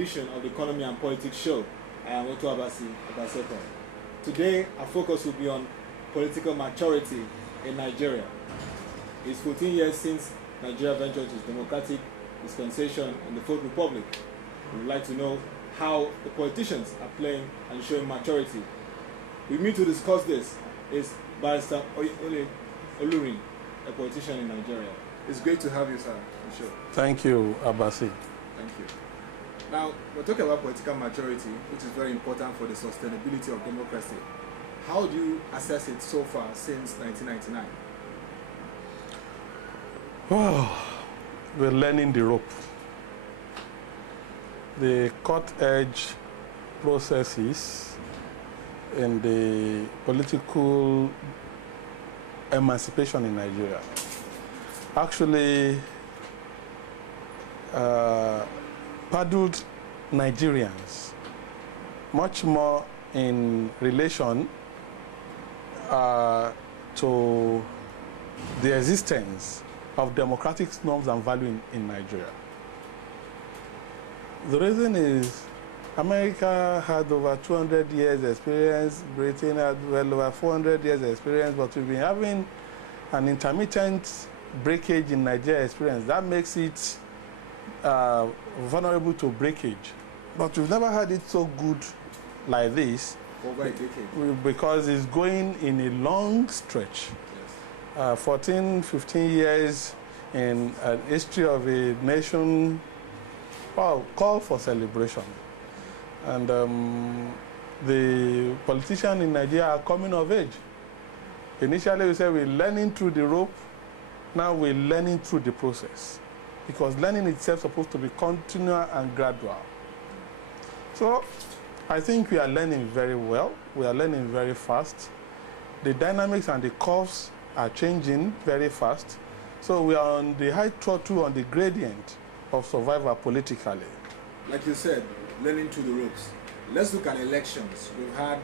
edition of the Economy and Politics Show. I am Otu Abaseko. Today, our focus will be on political maturity in Nigeria. It's 14 years since Nigeria ventured its democratic dispensation in the Fourth Republic. We would like to know how the politicians are playing and showing maturity. With me to discuss this is Barrister Oyewole Olurin, a politician in Nigeria. It's great to have you, sir, on the show. Thank you, Abasi. Thank you. Now, we're talking about political maturity, which is very important for the sustainability of democracy. How do you assess it so far since 1999? Well, we're learning the rope. The cut-edge processes in the political emancipation in Nigeria actually paddled Nigerians much more in relation to the existence of democratic norms and values in Nigeria. The reason is America had over 200 years experience, Britain had well over 400 years experience, but we've been having an intermittent breakage in Nigeria experience. That makes it vulnerable to breakage. But we've never had it so good like this. Over a decade. Because it's going in a long stretch. Yes. 14, 15 years in a history of a nation, well, call for celebration. And the politicians in Nigeria are coming of age. Initially, we said we're learning through the rope. Now we're learning through the process. Because learning itself is supposed to be continual and gradual. So I think we are learning very well. We are learning very fast. The dynamics and the curves are changing very fast. So we are on the high throttle on the gradient of survival politically. Like you said, learning through the ropes. Let's look at elections. We've had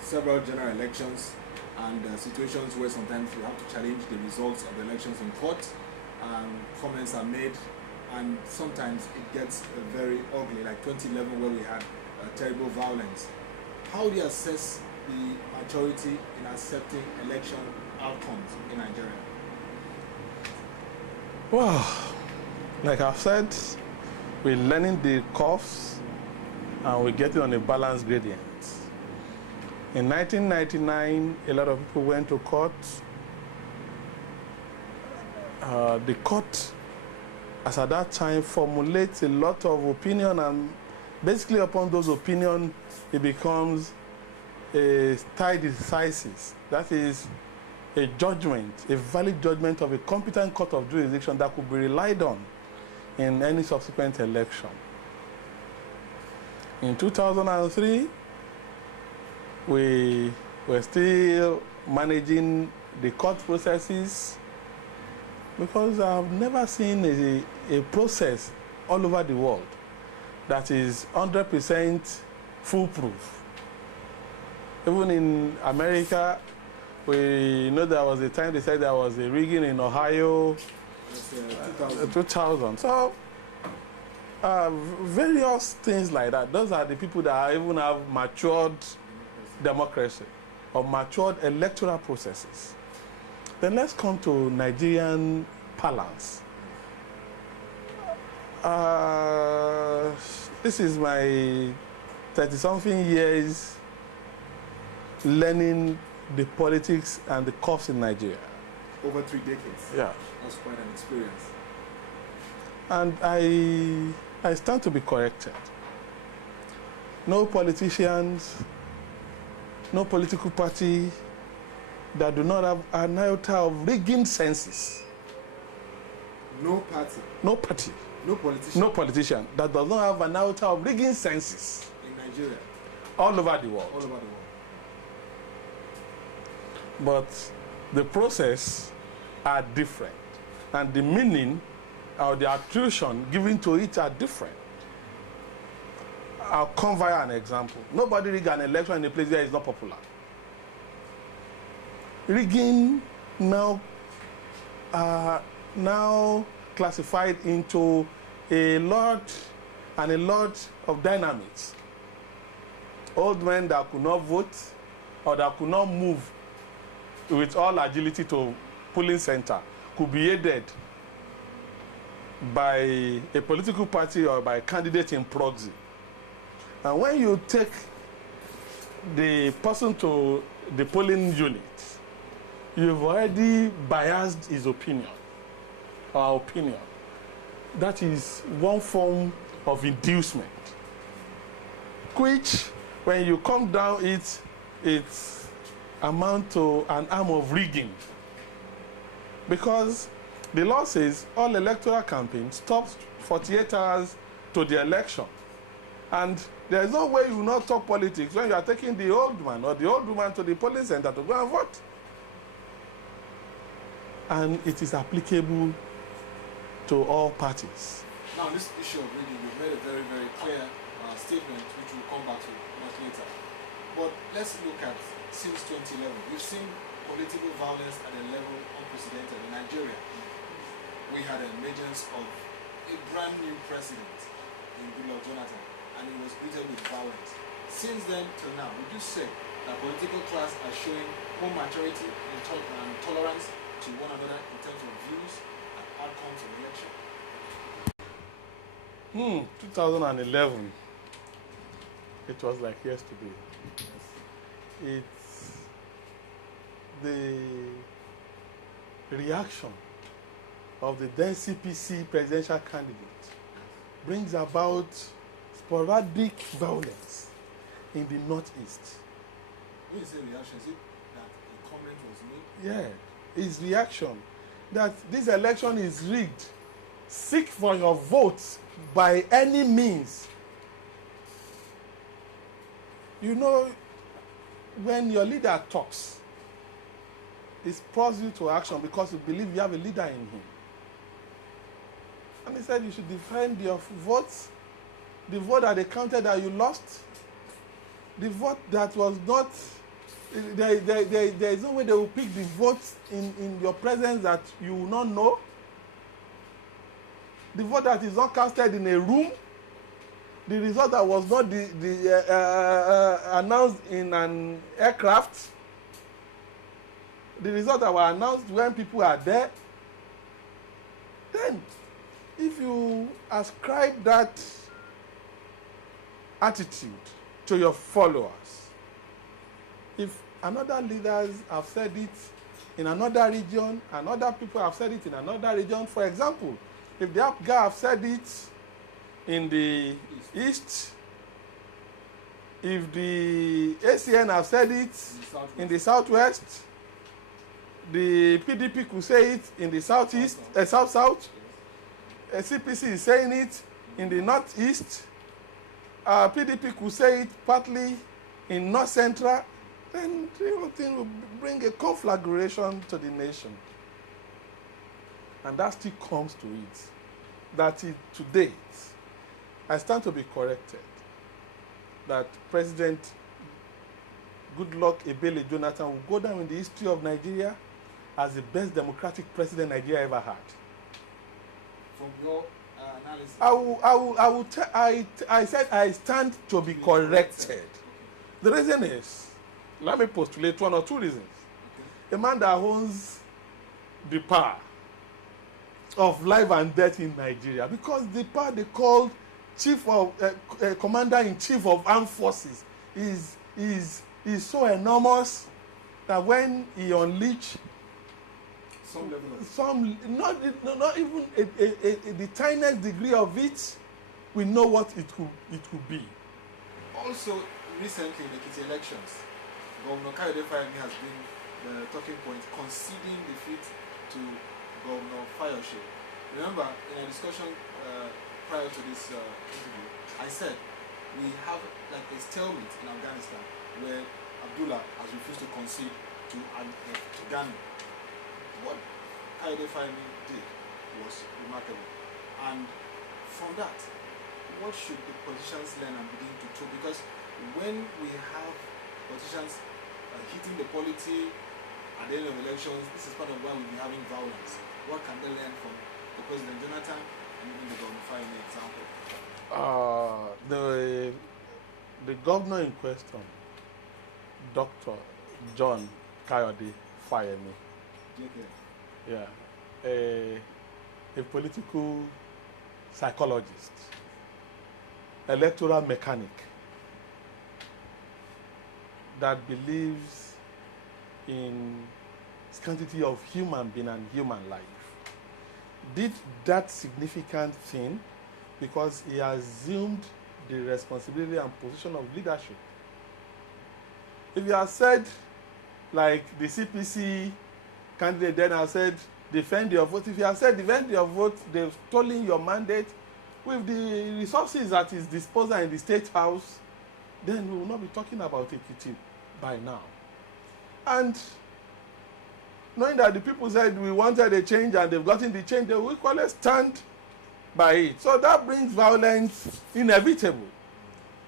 several general elections and situations where sometimes we have to challenge the results of the elections in court. Comments are made, and sometimes it gets very ugly, like 2011 where we had terrible violence. How do you assess the maturity in accepting election outcomes in Nigeria? Well, like I've said, we're learning the curves and we're getting on a balanced gradient. In 1999, a lot of people went to court. The court, as at that time, formulates a lot of opinion, and basically upon those opinions, it becomes a stare decisis. That is a judgment, a valid judgment of a competent court of jurisdiction that could be relied on in any subsequent election. In 2003, we were still managing the court processes, because I've never seen a process all over the world that is 100% foolproof. Even in America, we know there was a time they said there was a rigging in Ohio. 2000. So, various things like that. Those are the people that even have matured democracy or matured electoral processes. Then let's come to Nigerian parlance. This is my 30-something years learning the politics and the curves in Nigeria. Over 3 decades. Yeah. That's quite an experience. And I stand to be corrected. No politicians, no political party that do not have an iota of rigging senses. No party. No party. No politician. No politician that does not have an iota of rigging senses. In Nigeria. All over the world. All over the world. But the process are different, and the meaning or the attribution given to it are different. I'll come via an example. Nobody rig an election in a place where it's not popular. Rigging now classified into a lot and a lot of dynamics. Old men that could not vote or that could not move with all agility to polling center could be aided by a political party or by a candidate in proxy. And when you take the person to the polling unit, you've already biased his opinion, our opinion. That is one form of inducement, which, when you come down it amount to an arm of rigging. Because the law says all electoral campaigns stops 48 hours to the election. And there is no way you will not talk politics when you are taking the old man or the old woman to the polling center to go and vote. And it is applicable to all parties. Now, this issue of rigging, you've made a very, very clear statement, which we'll come back to much later. But let's look at, since 2011, we've seen political violence at a level unprecedented in Nigeria. We had an emergence of a brand new president in Goodluck Jonathan, and he was greeted with violence. Since then till now, would you say that political class are showing more maturity and tolerance to one another in terms of views and outcomes of election? 2011, it was like yesterday. It's the reaction of the then CPC presidential candidate brings about sporadic violence in the Northeast. When you say reaction, is it that a comment was made? Yeah, his reaction that this election is rigged. Seek for your votes by any means. You know, when your leader talks, it spurs you to action because you believe you have a leader in him. And he said you should defend your votes, the vote that they counted that you lost, the vote that was not, there is no way they will pick the votes in your presence that you will not know, the vote that is not casted in a room, the result that was not announced in an aircraft, the result that were announced when people are there. Then, if you ascribe that attitude to your followers, if another leaders have said it in another region and other people have said it in another region, for example, if the APGA have said it in the east, if the ACN have said it in the southwest, the PDP could say it in the southeast, south-south, CPC is saying it in the northeast, PDP could say it partly in north-central, then the whole thing will bring a conflagration to the nation. And that still comes to it. That to date, I stand to be corrected, that President Goodluck Ebele Jonathan will go down in the history of Nigeria as the best democratic president Nigeria ever had. From your analysis? I said I stand to be corrected. The reason is, let me postulate one or two reasons. A man that owns the power of life and death in Nigeria, because the power they call chief of commander-in-chief of armed forces is so enormous that when he unleash not even the tiniest degree of it, we know what it could be. Also, recently in the Ekiti elections, Governor Kayode Fayemi has been the talking point, conceding defeat to Governor Fayoshe. Remember, in a discussion prior to this interview, I said we have like a stalemate in Afghanistan where Abdullah has refused to concede to Ghani. What Kayode Fayemi did was remarkable. And from that, what should the politicians learn and begin to do? Because when we have politicians hitting the polity at the end of elections, this is part of why we'll be having violence. What can they learn from the President Jonathan and even the Governor Fayemi example? The governor in question, Dr. John Kayode Fayemi, yeah, a political psychologist, electoral mechanic that believes in scarcity of human being and human life, did that significant thing because he assumed the responsibility and position of leadership. If you had said, like the CPC candidate then has said, defend your vote, if you had said defend your vote, they've stolen your mandate, with the resources at his disposal in the State House, then we will not be talking about Ekiti by now. And knowing that the people said we wanted a change and they've gotten the change, they will equally stand by it. So that brings violence inevitable.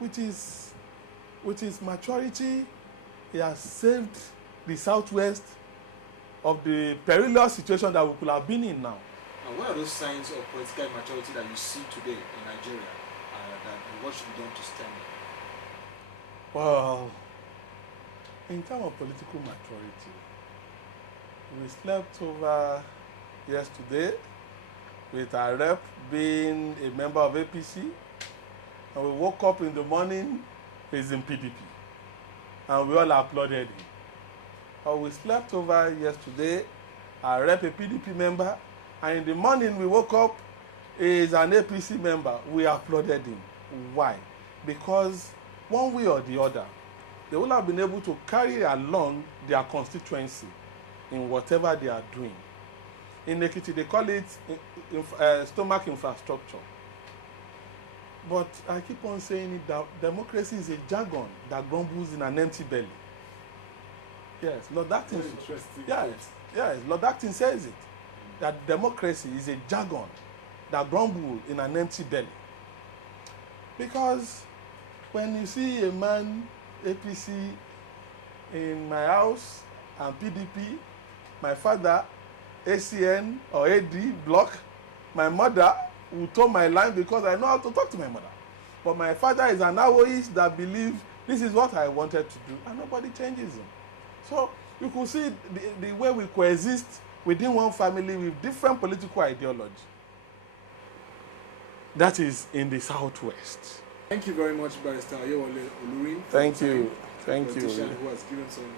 With his maturity, he has saved the Southwest of the perilous situation that we could have been in now. And what are those signs of political immaturity that you see today in Nigeria, and what should be done to stem it? Well, in terms of political maturity, we slept over yesterday with our rep being a member of APC, and we woke up in the morning, he's in PDP, and we all applauded him. And we slept over yesterday, our rep a PDP member, and in the morning we woke up, he's an APC member, we applauded him. Why? Because one way or the other, they will have been able to carry along their constituency in whatever they are doing. In Ekiti, they call it stomach infrastructure. But I keep on saying it, that democracy is a jargon that grumbles in an empty belly. Yes, Lord Acton. Yes, Lord Acton says it. That democracy is a jargon that grumbles in an empty belly. Because when you see a man, APC, in my house, and PDP, my father, ACN or AD block, my mother will toe my line because I know how to talk to my mother. But my father is an Aoist that believes this is what I wanted to do, and nobody changes him. So you could see the way we coexist within one family with different political ideology. That is in the Southwest. Thank you very much, Barrister Oyewole Olurin. Thank you. Thank you. Who has given some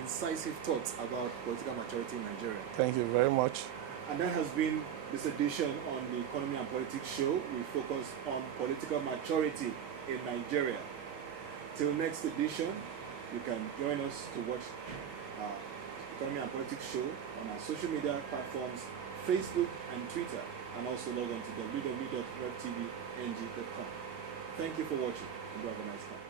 incisive thoughts about political maturity in Nigeria. Thank you very much. And that has been this edition on the Economy and Politics show. We focus on political maturity in Nigeria. Till next edition, you can join us to watch Economy and Politics show on our social media platforms, Facebook and Twitter, and also log on to www.reptvng.com. Thank you for watching, and have a nice time.